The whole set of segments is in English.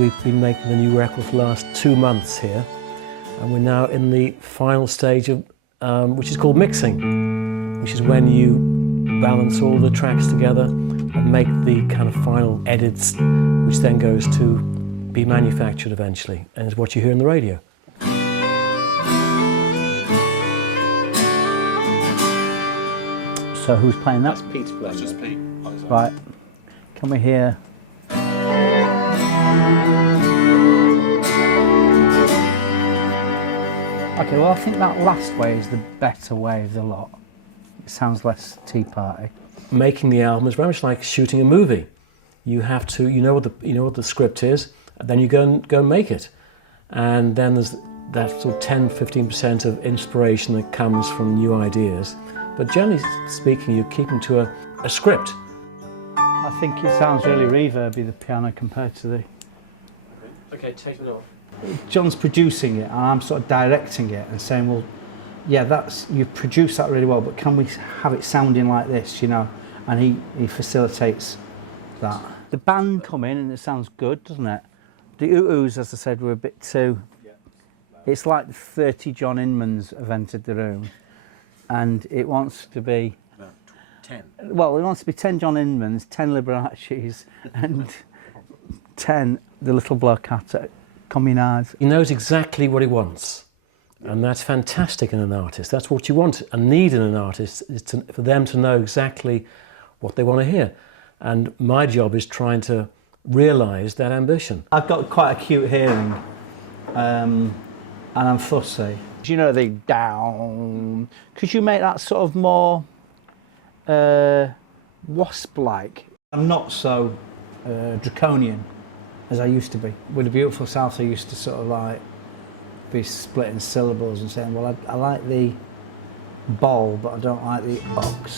We've been making the new record for the last 2 months here, and we're now in the final stage of, which is called mixing, which is when you balance all the tracks together and make the kind of final edits, which then goes to be manufactured eventually, and is what you hear on the radio. So who's playing that? That's Pete's playing. That's just Pete. Right. Can we hear? Okay, well I think that last way is the better way of the lot. It sounds less Tea Party. Making the album is very much like shooting a movie. You have to, you know what the script is, and then you go and make it. And then there's that sort of 10-15% of inspiration that comes from new ideas. But generally speaking, you're keeping to a script. I think it sounds really reverby, the piano, compared to the... Okay, take it off. John's producing it and I'm sort of directing it and saying, well, yeah, you've produced that really well, but can we have it sounding like this, you know? And he facilitates that. The band come in and it sounds good, doesn't it? The ooh-oohs, as I said, were a bit too... It's like 30 John Inmans have entered the room, and it wants to be... About 10. Well, it wants to be 10 John Inmans, 10 Liberace's, and 10 the little bloke at Communards. He knows exactly what he wants, and that's fantastic in an artist. That's what you want and need in an artist, is for them to know exactly what they want to hear. And my job is trying to realise that ambition. I've got quite acute hearing, and I'm fussy. Do you know the down? Could you make that sort of more wasp-like? I'm not so draconian as I used to be. With the Beautiful South, I used to sort of like be splitting syllables and saying, well, I like the ball, but I don't like the ox.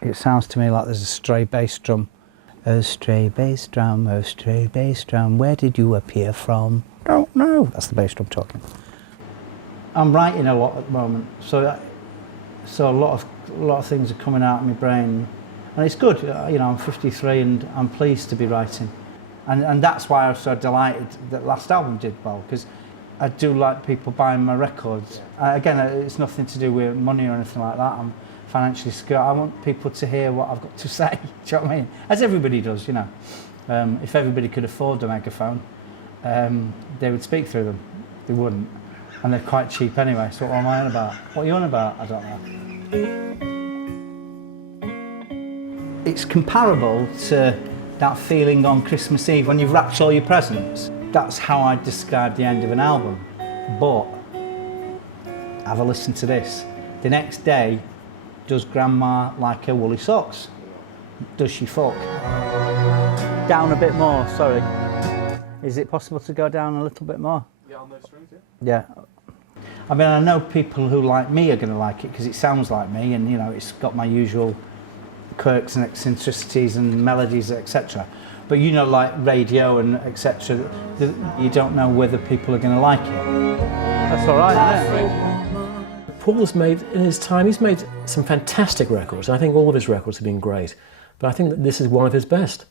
It sounds to me like there's a stray bass drum. Oh, stray bass drum, oh, stray bass drum, where did you appear from? Don't know. That's the bass drum talking. I'm writing a lot at the moment, so a lot of things are coming out of my brain, and it's good. You know, I'm 53 and I'm pleased to be writing, and that's why I was so delighted that last album did well, because I do like people buying my records. Again, it's nothing to do with money or anything like that. I'm financially secure. I want people to hear what I've got to say. Do you know what I mean? As everybody does, you know. If everybody could afford a megaphone, they would speak through them. They wouldn't. And they're quite cheap anyway, so what am I on about? What are you on about? I don't know. It's comparable to that feeling on Christmas Eve when you've wrapped all your presents. That's how I describe the end of an album. But, have a listen to this. The next day, does Grandma like her woolly socks? Does she fuck? Down a bit more, sorry. Is it possible to go down a little bit more? Yeah, on those strings, yeah. I mean, I know people who like me are going to like it because it sounds like me, and you know, it's got my usual quirks and eccentricities and melodies, etc. But you know, like radio and etc., you don't know whether people are going to like it. That's all right, isn't it? Paul's made, in his time, he's made some fantastic records. I think all of his records have been great, but I think that this is one of his best.